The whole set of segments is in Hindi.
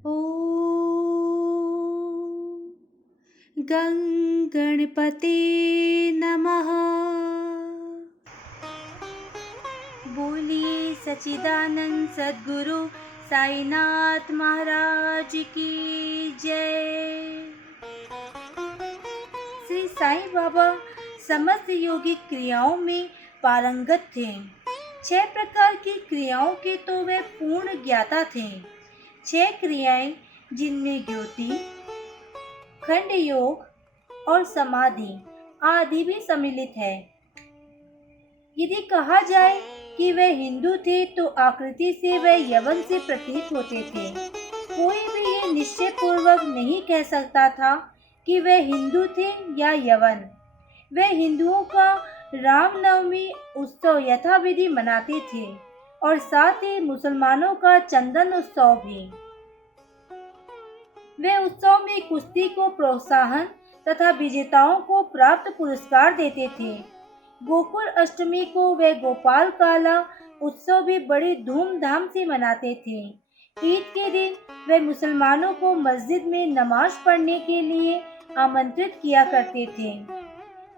ॐ गं गणपते नमः। बोलिए सच्चिदानंद सद्गुरु साईनाथ महाराज की जय। श्री साईं बाबा समस्त योगिक क्रियाओं में पारंगत थे। 6 प्रकार की क्रियाओं के तो वे पूर्ण ज्ञाता थे। 6 क्रियाएं जिनमें ज्योति, खंड योग और समाधि आदि भी सम्मिलित है। यदि कहा जाए कि वे हिंदू थे तो आकृति से वे यवन से प्रतीत होते थे। कोई भी ये निश्चय पूर्वक नहीं कह सकता था कि वे हिंदू थे या यवन। वे हिंदुओं का रामनवमी उत्सव यथाविधि मनाते थे और साथ ही मुसलमानों का चंदन उत्सव भी। वे उत्सव में कुश्ती को प्रोत्साहन तथा विजेताओं को प्राप्त पुरस्कार देते थे। गोकुल अष्टमी को वे गोपाल काला उत्सव भी बड़ी धूमधाम से मनाते थे। ईद के दिन वे मुसलमानों को मस्जिद में नमाज पढ़ने के लिए आमंत्रित किया करते थे।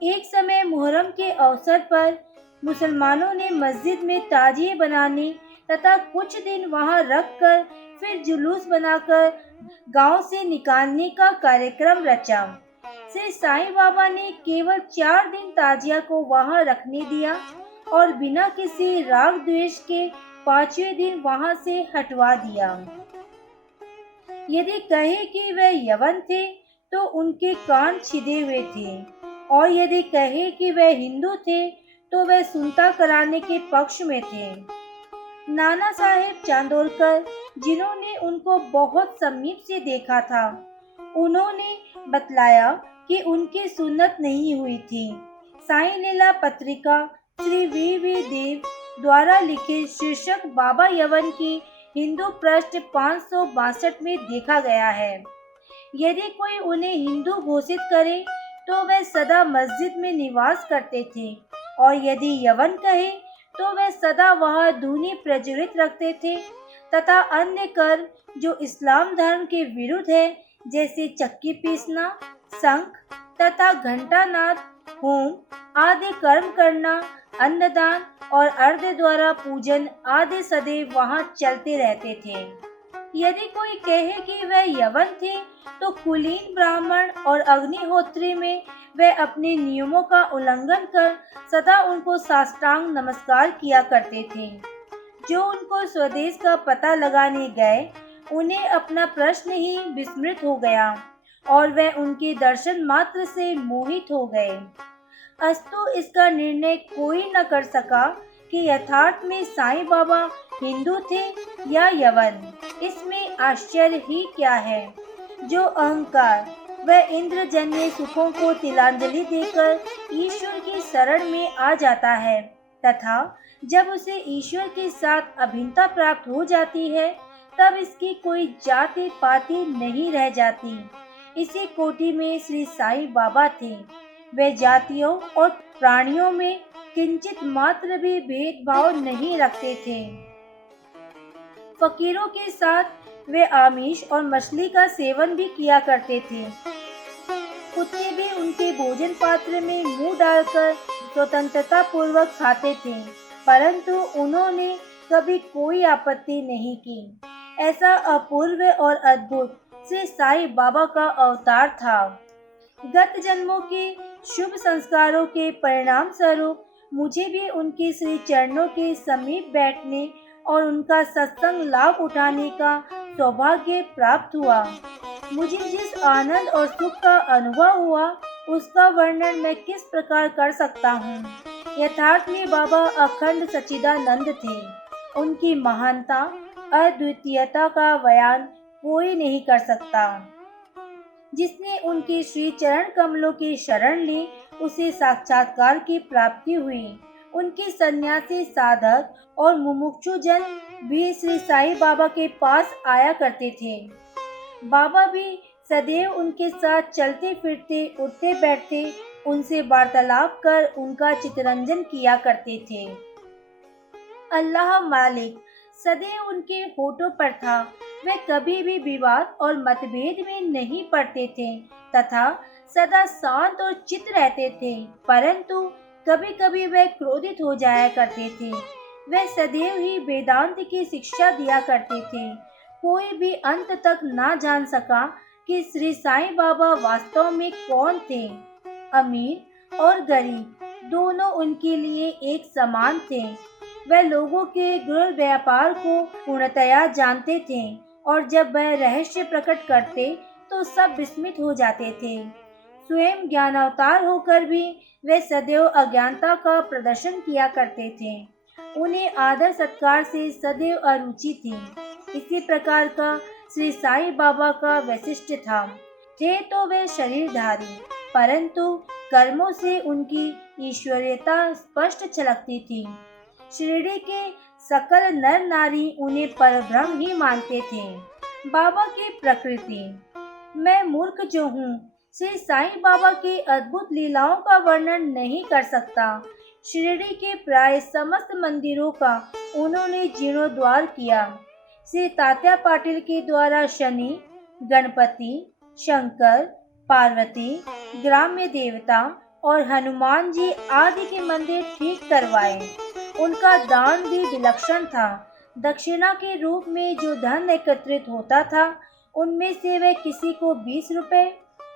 एक समय मुहर्रम के अवसर पर मुसलमानों ने मस्जिद में ताजिए बनाने तथा कुछ दिन वहां रखकर फिर जुलूस बनाकर गांव से निकालने का कार्यक्रम रचा। श्री साईं बाबा ने केवल 4 दिन ताजिया को वहां रखने दिया और बिना किसी राग द्वेष के 5वें दिन वहां से हटवा दिया। यदि कहे कि वे यवन थे तो उनके कान छिदे हुए थे और यदि कहे कि वे हिंदू थे तो वे सुनता कराने के पक्ष में थे। नाना साहेब चांदोरकर, जिन्होंने उनको बहुत समीप से देखा था, उन्होंने बतलाया कि उनकी सुन्नत नहीं हुई थी। साईं लीला पत्रिका श्री वी देव द्वारा लिखे शीर्षक बाबा यवन की हिंदू पृष्ठ 562 में देखा गया है। यदि कोई उन्हें हिंदू घोषित करे तो वे सदा मस्जिद में निवास करते थे और यदि यवन कहे तो वे सदा वह धुनी प्रज्वलित रखते थे तथा अन्य कर्म जो इस्लाम धर्म के विरुद्ध है, जैसे चक्की पीसना, शंख तथा घंटानाद, होम आदि कर्म करना, अन्नदान और अर्घ्य द्वारा पूजन आदि सदैव वहां चलते रहते थे। यदि कोई कहे कि वे यवन थे तो कुलीन ब्राह्मण और अग्निहोत्री में वे अपने नियमों का उल्लंघन कर सदा उनको साष्टांग नमस्कार किया करते थे। जो उनको स्वदेश का पता लगाने गए, उन्हें अपना प्रश्न ही विस्मृत हो गया और वे उनके दर्शन मात्र से मोहित हो गए। अस्तु इसका निर्णय कोई न कर सका कि यथार्थ में साईं बाबा हिंदू थे या यवन। इसमें आश्चर्य ही क्या है। जो अहंकार व इंद्रजन्य सुखों को तिलांजलि देकर ईश्वर की शरण में आ जाता है तथा जब उसे ईश्वर के साथ अभिन्नता प्राप्त हो जाती है, तब इसकी कोई जाति पाति नहीं रह जाती। इसी कोटि में श्री साईं बाबा थे। वे जातियों और प्राणियों में किंचित मात्र भी भेदभाव नहीं रखते थे। फकीरों के साथ वे आमिष और मछली का सेवन भी किया करते थे। कुत्ते भी उनके भोजन पात्र में मुंह डालकर स्वतंत्रता पूर्वक खाते थे, परंतु उन्होंने कभी कोई आपत्ति नहीं की। ऐसा अपूर्व और अद्भुत श्री साईं बाबा का अवतार था। गत जन्मों के शुभ संस्कारों के परिणाम स्वरूप मुझे भी उनके श्री चरणों के समीप बैठने और उनका सत्संग लाभ उठाने का सौभाग्य प्राप्त हुआ। मुझे जिस आनंद और सुख का अनुभव हुआ, उसका वर्णन मैं किस प्रकार कर सकता हूँ। यथार्थ में बाबा अखंड सच्चिदानंद थे। उनकी महानता, अद्वितीयता का बयान कोई नहीं कर सकता। जिसने उनके श्री चरण कमलों की शरण ली, उसे साक्षात्कार की प्राप्ति हुई। उनके सन्यासी साधक और मुमुक्षु जन भी श्री साईं बाबा के पास आया करते थे। बाबा भी सदैव उनके साथ चलते फिरते, उठते बैठते, उनसे वार्तालाप कर उनका चित्तरंजन किया करते थे। अल्लाह मालिक सदैव उनके होठों पर था वे कभी भी विवाद और मतभेद में नहीं पड़ते थे तथा सदा शांत और चित रहते थे, परंतु कभी कभी वे क्रोधित हो जाया करते थे। वे सदैव ही वेदांत की शिक्षा दिया करते थे। कोई भी अंत तक ना जान सका कि श्री साईं बाबा वास्तव में कौन थे। अमीर और गरीब दोनों उनके लिए एक समान थे। वे लोगों के गृह व्यापार को पूर्णतया जानते थे और जब वह रहस्य प्रकट करते तो सब विस्मित हो जाते थे। स्वयं ज्ञानावतार होकर भी वे सदैव अज्ञानता का प्रदर्शन किया करते थे। उन्हें आदर सत्कार से सदैव अरुचि थी। इसी प्रकार का श्री साईं बाबा का वैशिष्ट्य था। थे तो वे शरीरधारी, परंतु कर्मों से उनकी ईश्वरीयता स्पष्ट झलकती थी। शिरडी के सकल नर नारी उन्हें परब्रह्म ही मानते थे। बाबा की प्रकृति। मैं मूर्ख जो हूँ, श्री साईं बाबा की अद्भुत लीलाओं का वर्णन नहीं कर सकता। शिरडी के प्राय समस्त मंदिरों का उन्होंने जीर्णोद्धार किया। श्री तात्या पाटिल के द्वारा शनि, गणपति, शंकर, पार्वती, ग्राम्य देवता और हनुमान जी आदि के मंदिर ठीक करवाए। उनका दान भी विलक्षण था। दक्षिणा के रूप में जो धन एकत्रित होता था, उनमें से वे किसी को 20 रुपए,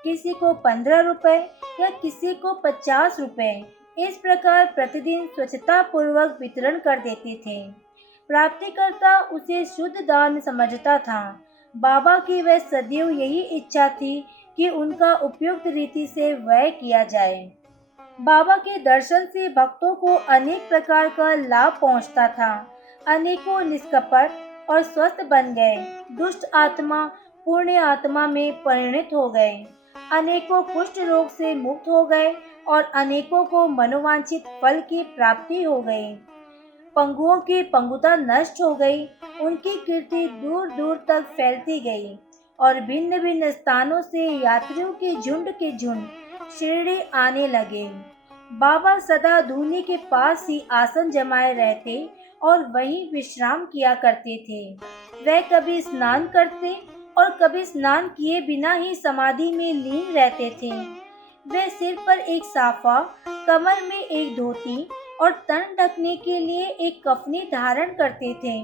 किसी को 15 रुपए या किसी को 50 रुपए इस प्रकार प्रतिदिन स्वच्छता पूर्वक वितरण कर देते थे। प्राप्तिकर्ता उसे शुद्ध दान समझता था। बाबा की वह सदैव यही इच्छा थी कि उनका उपयुक्त रीति से व्यय किया जाए। बाबा के दर्शन से भक्तों को अनेक प्रकार का लाभ पहुंचता था। अनेकों निष्कपट और स्वस्थ बन गए। दुष्ट आत्मा पुण्य आत्मा में परिणत हो गए। अनेकों कुष्ठ रोग से मुक्त हो गए और अनेकों को मनोवांछित फल की प्राप्ति हो गई। पंगुओं की पंगुता नष्ट हो गई। उनकी कीर्ति दूर दूर तक फैलती गई और भिन्न भिन्न स्थानों से यात्रियों के झुंड शिरडी आने लगे। बाबा सदा धूनी के पास ही आसन जमाए रहते और वहीं विश्राम किया करते थे। वे कभी स्नान करते और कभी स्नान किए बिना ही समाधि में लीन रहते थे। वे सिर पर एक साफा, कमर में एक धोती और तन ढकने के लिए एक कफनी धारण करते थे।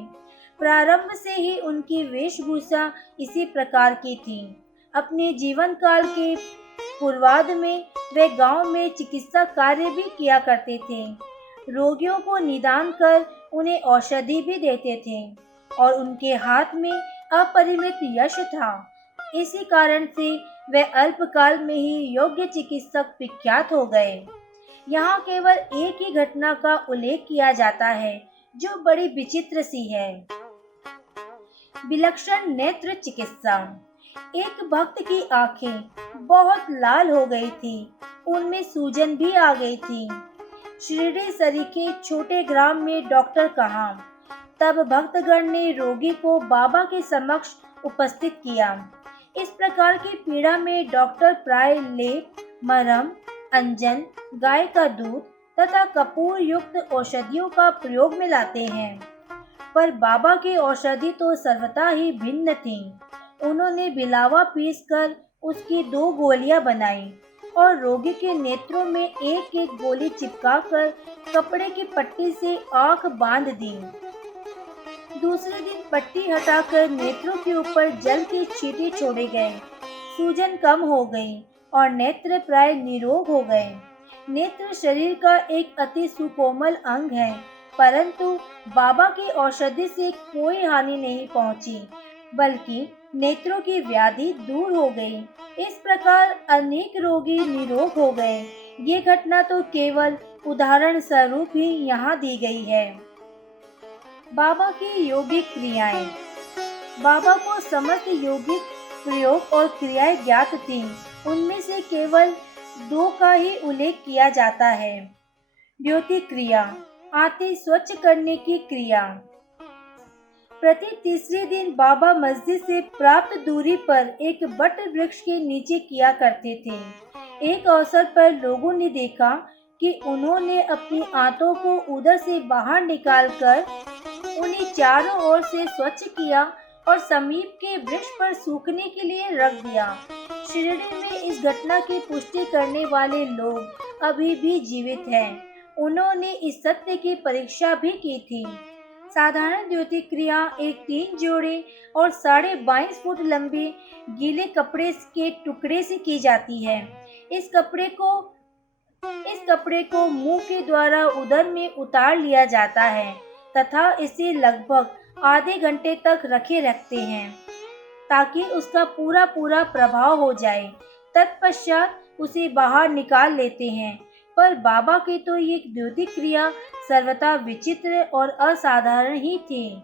प्रारंभ से ही उनकी वेशभूषा इसी प्रकार की थी। अपने जीवन काल के पूर्वार्ध में वे गांव में चिकित्सा कार्य भी किया करते थे। रोगियों को निदान कर उन्हें औषधि भी देते थे और उनके हाथ में अपरिमित यश था। इसी कारण से वे अल्पकाल में ही योग्य चिकित्सक विख्यात हो गए। यहाँ केवल एक ही घटना का उल्लेख किया जाता है जो बड़ी विचित्र सी है। विलक्षण नेत्र चिकित्सा। एक भक्त की आंखें बहुत लाल हो गई थी। उनमें सूजन भी आ गई थी। शिरडी सरीखे छोटे ग्राम में डॉक्टर कहा। तब भक्तगण ने रोगी को बाबा के समक्ष उपस्थित किया। इस प्रकार की पीड़ा में डॉक्टर प्राय लेप, मरहम, अंजन, गाय का दूध तथा कपूर युक्त औषधियों का प्रयोग में लाते हैं, पर बाबा की औषधि तो सर्वथा ही भिन्न थी। उन्होंने बिलावा पीसकर उसकी 2 गोलियां बनाई और रोगी के नेत्रों में एक एक गोली चिपकाकर कपड़े की पट्टी से आंख बांध दी। दूसरे दिन पट्टी हटाकर नेत्रों के ऊपर जल के छींटे छोड़े गए। सूजन कम हो गई और नेत्र प्राय निरोग हो गए। नेत्र शरीर का एक अति सुकोमल अंग है, परंतु बाबा की औषधि से कोई हानि नहीं पहुंची, बल्कि नेत्रों की व्याधि दूर हो गई। इस प्रकार अनेक रोगी निरोग हो गए। ये घटना तो केवल उदाहरण स्वरूप ही यहाँ दी गई है। बाबा की योगिक क्रियाएं। बाबा को समस्त योगिक प्रयोग और क्रियाएं ज्ञात थीं। उनमें से केवल 2 का ही उल्लेख किया जाता है। द्योति क्रिया, आंतें स्वच्छ करने की क्रिया। प्रति तीसरे दिन बाबा मस्जिद से प्राप्त दूरी पर एक बट वृक्ष के नीचे किया करते थे। एक अवसर पर लोगों ने देखा कि उन्होंने अपनी आंतों को उधर से बाहर निकालकर उन्हें चारों ओर से स्वच्छ किया और समीप के वृक्ष पर सूखने के लिए रख दिया। शिरडी में इस घटना की पुष्टि करने वाले लोग अभी भी जीवित हैं। उन्होंने इस सत्य की परीक्षा भी की थी। साधारण द्योति क्रिया एक 3 जोड़े और 22.5 फुट लंबे गीले कपड़े के टुकड़े से की जाती है। इस कपड़े को मुंह के द्वारा उदर में उतार लिया जाता है तथा इसे लगभग आधे घंटे तक रखे रखते हैं ताकि उसका पूरा प्रभाव हो जाए। तत्पश्चात उसे बाहर निकाल लेते हैं। पर बाबा की तो ये द्योति क्रिया सर्वथा विचित्र और असाधारण ही थी।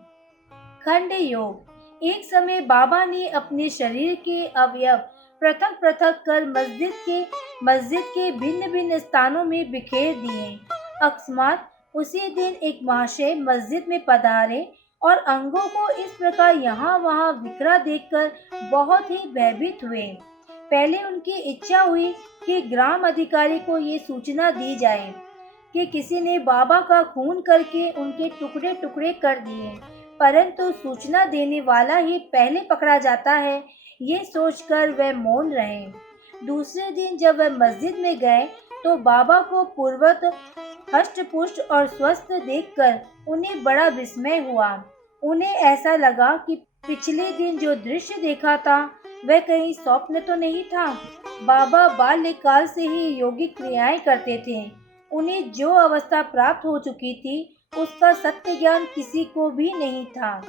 खंड योग। एक समय बाबा ने अपने शरीर के अवयव पृथक पृथक कर मस्जिद के भिन्न भिन्न स्थानों में बिखेर दिए। अकस्मात उसी दिन एक महाशय मस्जिद में पधारे और अंगों को इस प्रकार यहाँ वहाँ बिखरा देखकर बहुत ही भयभीत हुए। पहले उनकी इच्छा हुई कि ग्राम अधिकारी को ये सूचना दी जाए कि किसी ने बाबा का खून करके उनके टुकड़े टुकड़े कर दिए, परंतु सूचना देने वाला ही पहले पकड़ा जाता है, ये सोचकर वह मौन रहे। दूसरे दिन जब वह मस्जिद में गए तो बाबा को पूर्वत हष्ट-पुष्ट और स्वस्थ देखकर उन्हें बड़ा विस्मय हुआ। उन्हें ऐसा लगा कि पिछले दिन जो दृश्य देखा था वह कहीं स्वप्न तो नहीं था। बाबा बाल्यकाल से ही योगिक क्रियाएं करते थे। उन्हें जो अवस्था प्राप्त हो चुकी थी उसका सत्य ज्ञान किसी को भी नहीं था।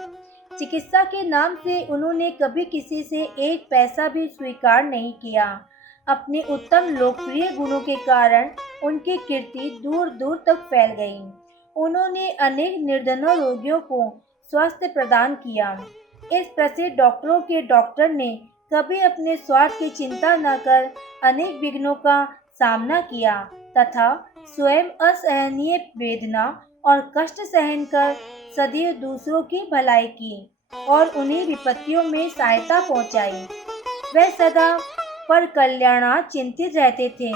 चिकित्सा के नाम से उन्होंने कभी किसी से एक पैसा भी स्वीकार नहीं किया। अपने उत्तम लोकप्रिय गुणों के कारण उनकी कीर्ति दूर दूर तक फैल गई। उन्होंने अनेक निर्धनों रोगियों को स्वास्थ्य प्रदान किया। इस प्रसिद्ध डॉक्टरों के डॉक्टर ने कभी अपने स्वार्थ की चिंता न कर अनेक विघ्नों का सामना किया तथा स्वयं असहनीय वेदना और कष्ट सहन कर सदैव दूसरों की भलाई की और उन्हें विपत्तियों में सहायता पहुंचाई। वह सदा पर कल्याणार्थ चिंतित रहते थे।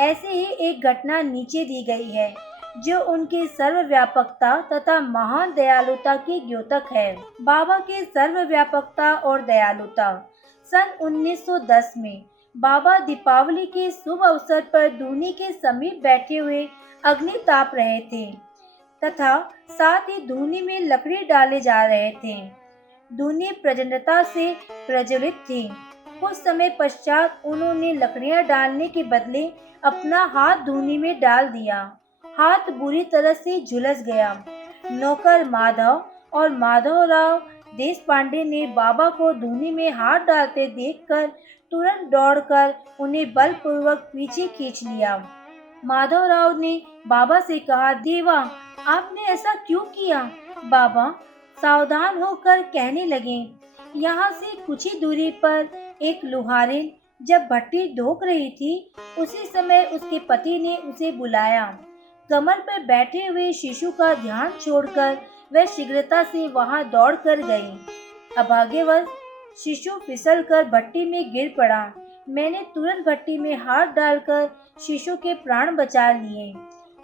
ऐसे ही एक घटना नीचे दी गई है जो उनकी सर्वव्यापकता तथा महान दयालुता की द्योतक है। बाबा की सर्वव्यापकता और दयालुता। सन 1910 में बाबा दीपावली के शुभ अवसर पर धूनी के समीप बैठे हुए अग्नि ताप रहे थे तथा साथ ही धूनी में लकड़ी डाले जा रहे थे। धूनी प्रचंडता से प्रज्वलित थी। कुछ समय पश्चात उन्होंने लकड़ियां डालने के बदले अपना हाथ धूनी में डाल दिया। हाथ बुरी तरह से झुलस गया। नौकर माधव और माधवराव देशपांडे ने बाबा को धूनी में हाथ डालते देखकर तुरंत दौड़कर उन्हें बलपूर्वक पीछे खींच लिया। माधवराव ने बाबा से कहा, देवा, आपने ऐसा क्यों किया? बाबा सावधान होकर कहने लगे, यहाँ से कुछ ही दूरी पर एक लुहारिन जब भट्टी ढोक रही थी, उसी समय उसके पति ने उसे बुलाया। कमर पर बैठे हुए शिशु का ध्यान छोड़कर वह शीघ्रता से वहां दौड़ कर गई। अभाग्यवश शिशु फिसलकर भट्टी में गिर पड़ा। मैंने तुरंत भट्टी में हाथ डालकर शिशु के प्राण बचा लिए।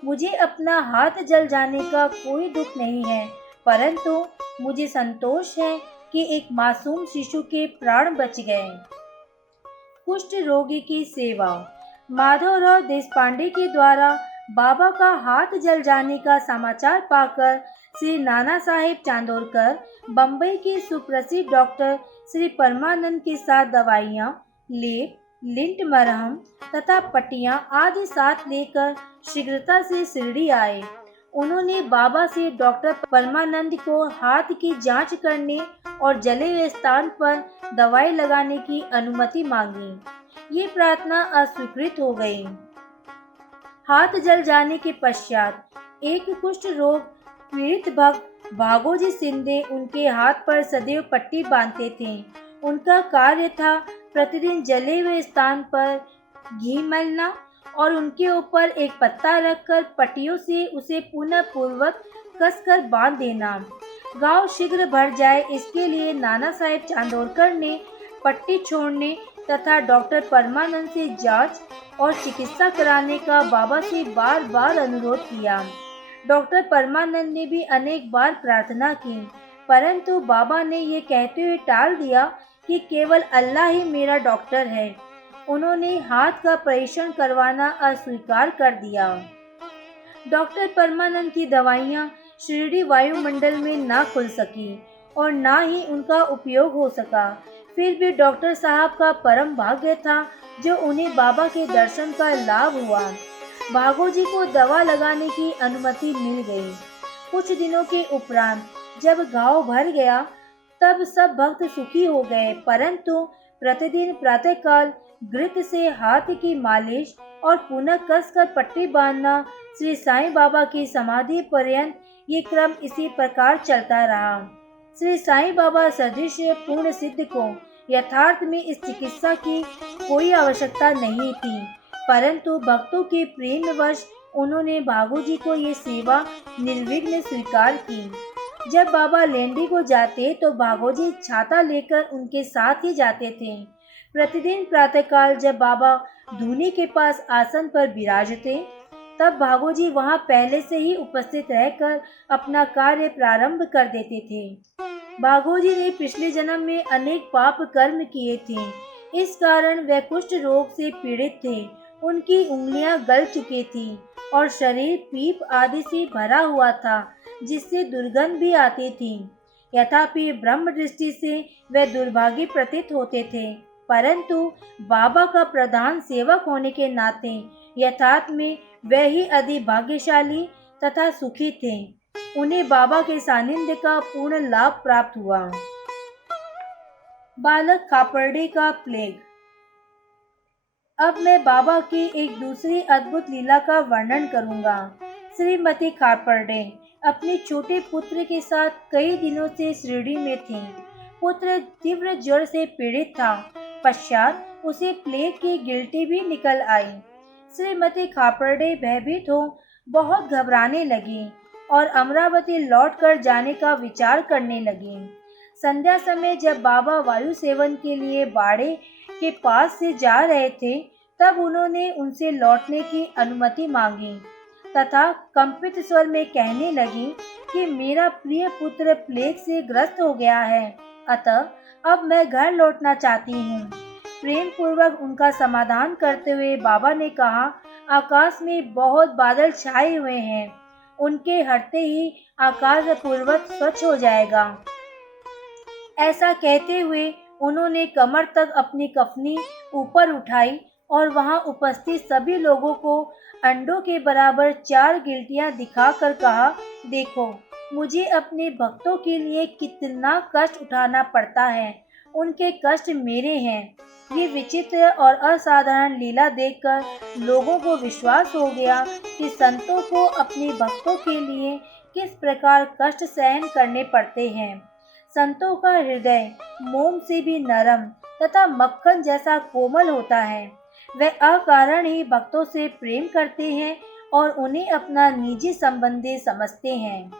मुझे अपना हाथ जल जाने का कोई दुख नहीं है, परंतु मुझे संतोष है कि एक मासूम शिशु के प्राण बच गए। कुष्ठ रोगी की सेवा। माधवराव देशपांडे के द्वारा बाबा का हाथ जल जाने का समाचार पाकर श्री नाना साहेब चांदोरकर बम्बई के सुप्रसिद्ध डॉक्टर श्री परमानंद के साथ दवाइयाँ, लेप, लिंट मरहम तथा पट्टियाँ आदि साथ लेकर शीघ्रता से शिरडी आए। उन्होंने बाबा से डॉक्टर परमानंद को हाथ की जांच करने और जले हुए स्थान पर दवाई लगाने की अनुमति मांगी। ये प्रार्थना अस्वीकृत हो गई। हाथ जल जाने के पश्चात एक कुष्ठ रोग पीड़ित भक्त भागोजी सिंधे उनके हाथ पर सदैव पट्टी बांधते थे। उनका कार्य था प्रतिदिन जले हुए स्थान पर घी मलना और उनके ऊपर एक पत्ता रखकर पट्टियों से उसे पुनः पूर्वक कसकर बांध देना। घाव शीघ्र भर जाए, इसके लिए नाना साहेब चांदोरकर ने पट्टी छोड़ने तथा डॉक्टर परमानंद से जांच और चिकित्सा कराने का बाबा से बार बार अनुरोध किया। डॉक्टर परमानंद ने भी अनेक बार प्रार्थना की, परंतु बाबा ने ये कहते हुए टाल दिया कि केवल अल्लाह ही मेरा डॉक्टर है। उन्होंने हाथ का परीक्षण करवाना अस्वीकार कर दिया। डॉक्टर परमानंद की दवाइयाँ शिरडी वायुमंडल में ना खुल सकी और ना ही उनका उपयोग हो सका। फिर भी डॉक्टर साहब का परम भाग्य था जो उन्हें बाबा के दर्शन का लाभ हुआ। भागोजी को दवा लगाने की अनुमति मिल गई। कुछ दिनों के उपरांत जब घाव भर गया तब सब भक्त सुखी हो गए, परंतु प्रतिदिन प्रातःकाल घृत से हाथ की मालिश और पुनः कसकर पट्टी बांधना श्री साईं बाबा की समाधि पर्यंत ये क्रम इसी प्रकार चलता रहा। श्री साईं बाबा सदृश पूर्ण सिद्ध को यथार्थ में इस चिकित्सा की कोई आवश्यकता नहीं थी, परंतु भक्तों के प्रेमवश उन्होंने भागोजी को ये सेवा निर्विघ्न स्वीकार की। जब बाबा लेंडी को जाते तो भागोजी छाता लेकर उनके साथ ही जाते थे। प्रतिदिन प्रातःकाल जब बाबा धूनी के पास आसन पर विराजते तब भागोजी वहां पहले से ही उपस्थित रहकर अपना कार्य प्रारंभ कर देते थे। भागोजी ने पिछले जन्म में अनेक पाप कर्म किए थे, इस कारण वे कुष्ठ रोग से पीड़ित थे। उनकी उंगलियां गल चुकी थी और शरीर पीप आदि से भरा हुआ था, जिससे दुर्गंध भी आती थी। यथापि ब्रह्म दृष्टि से वे दुर्भागी प्रतीत होते थे, परंतु बाबा का प्रधान सेवक होने के नाते यथार्थ में वे ही अधिक भाग्यशाली तथा सुखी थे। उन्हें बाबा के सानिध्य का पूर्ण लाभ प्राप्त हुआ। बालक खापर्डे का प्लेग। अब मैं बाबा की एक दूसरी अद्भुत लीला का वर्णन करूंगा। श्रीमती खापर्डे अपने छोटे पुत्र के साथ कई दिनों से शिरडी में थी। पुत्र तीव्र ज्वर से पीड़ित था। पश्चात उसे प्लेग की गिल्टी भी निकल आई। श्रीमती खापर्डे भयभीत हो बहुत घबराने लगी और अमरावती लौटकर जाने का विचार करने लगी। संध्या समय जब बाबा वायु सेवन के लिए बाड़े के पास से जा रहे थे तब उन्होंने उनसे लौटने की अनुमति मांगी तथा कंपित स्वर में कहने लगी कि मेरा प्रिय पुत्र प्लेग से ग्रस्त हो गया है, अतः अब मैं घर लौटना चाहती हूँ। प्रेम पूर्वक उनका समाधान करते हुए बाबा ने कहा, आकाश में बहुत बादल छाए हुए हैं, उनके हटते ही आकाश पूर्वक स्वच्छ हो जाएगा। ऐसा कहते हुए उन्होंने कमर तक अपनी कफनी ऊपर उठाई और वहां उपस्थित सभी लोगों को अंडों के बराबर 4 गिल्टियां दिखाकर कहा, देखो मुझे अपने भक्तों के लिए कितना कष्ट उठाना पड़ता है, उनके कष्ट मेरे हैं। ये विचित्र और असाधारण लीला देखकर लोगों को विश्वास हो गया कि संतों को अपने भक्तों के लिए किस प्रकार कष्ट सहन करने पड़ते हैं। संतों का हृदय मोम से भी नरम तथा मक्खन जैसा कोमल होता है। वे अकारण ही भक्तों से प्रेम करते हैं और उन्हें अपना निजी संबंधी समझते हैं।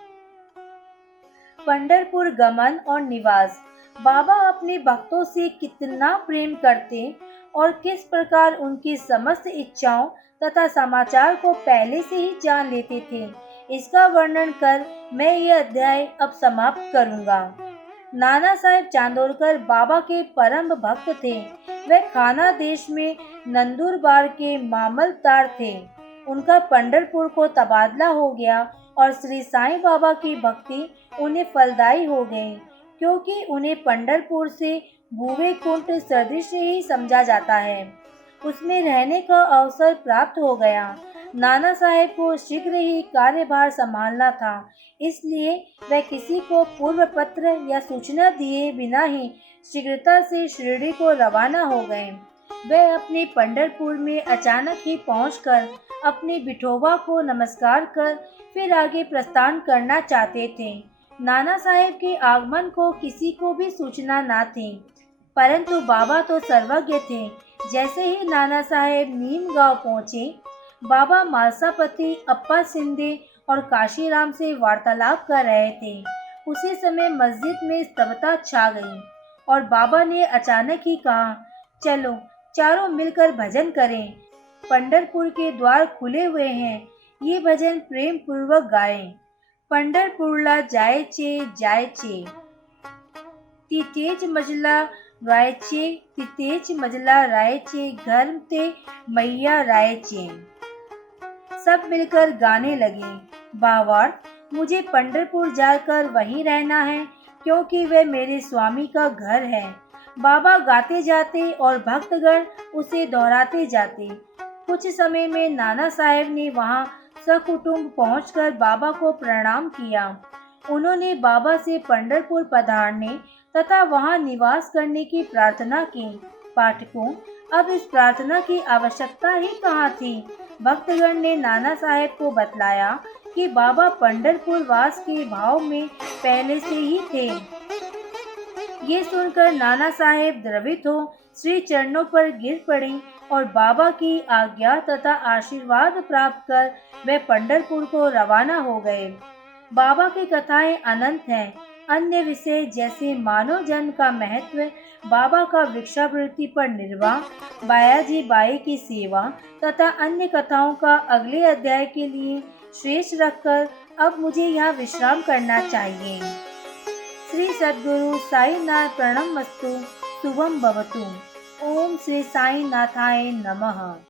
पंढरपुर गमन और निवास। बाबा अपने भक्तों से कितना प्रेम करते और किस प्रकार उनकी समस्त इच्छाओं तथा समाचार को पहले से ही जान लेते थे, इसका वर्णन कर मैं ये अध्याय अब समाप्त करूंगा। नाना साहेब चांदोरकर बाबा के परम भक्त थे। वे खाना देश में नंदुरबार के मामलतदार थे। उनका पंढरपुर को तबादला हो गया और श्री साईं बाबा की भक्ति उन्हें फलदायी हो गई, क्योंकि उन्हें पंढरपुर से भूवे कुंट सदृश ही समझा जाता है। उसमें रहने का अवसर प्राप्त हो गया। नाना साहेब को शीघ्र ही कार्यभार संभालना था, इसलिए वे किसी को पूर्व पत्र या सूचना दिए बिना ही शीघ्रता से शिरडी को रवाना हो गए। वे अपने पंढरपुर में अचानक ही पहुंचकर अपने विठोबा को नमस्कार कर फिर आगे प्रस्थान करना चाहते थे। नाना साहेब के आगमन को किसी को भी सूचना न थी, परंतु बाबा तो सर्वज्ञ थे। जैसे ही नाना साहेब नीम गांव पहुँचे, बाबा मालसापति, अप्पा सिंधे और काशीराम से वार्तालाप कर रहे थे। उसी समय मस्जिद में स्तब्धता छा गई और बाबा ने अचानक ही कहा, चलो चारों मिलकर भजन करें। पंढरपुर के द्वार खुले हुए हैं, ये भजन प्रेम पूर्वक गाएं। पंढरपुरला जायचे जायचे, तितेज मजला रायचे घर ते मैया रायचे। सब मिलकर गाने लगे। भावार्थ, मुझे पंढरपुर जाकर वहीं रहना है क्योंकि वह मेरे स्वामी का घर है। बाबा गाते जाते और भक्तगण उसे दोहराते जाते। कुछ समय में नाना साहेब ने वहां सकुटुंब पहुंचकर बाबा को प्रणाम किया। उन्होंने बाबा से पंढरपुर पधारने तथा वहां निवास करने की प्रार्थना की। पाठकों, अब इस प्रार्थना की आवश्यकता ही कहाँ थी। भक्तगण ने नाना साहेब को बतलाया कि बाबा पंढरपुर वास के भाव में पहले से ही थे। ये सुनकर नाना साहेब द्रवित हो श्री चरणों पर गिर पड़े और बाबा की आज्ञा तथा आशीर्वाद प्राप्त कर वे पंढरपुर को रवाना हो गए। बाबा की कथाएं अनंत हैं। अन्य विषय जैसे मानव जन्म का महत्व, बाबा का भिक्षावृत्ति पर निर्वाह, बायाजी बाई की सेवा तथा अन्य कथाओं का अगले अध्याय के लिए शेष रखकर अब मुझे यहाँ विश्राम करना चाहिए। श्री सद्गुरु साईनाथ प्रणमस्तु। शुभम भवतु। ओम श्री साईनाथाय नमः।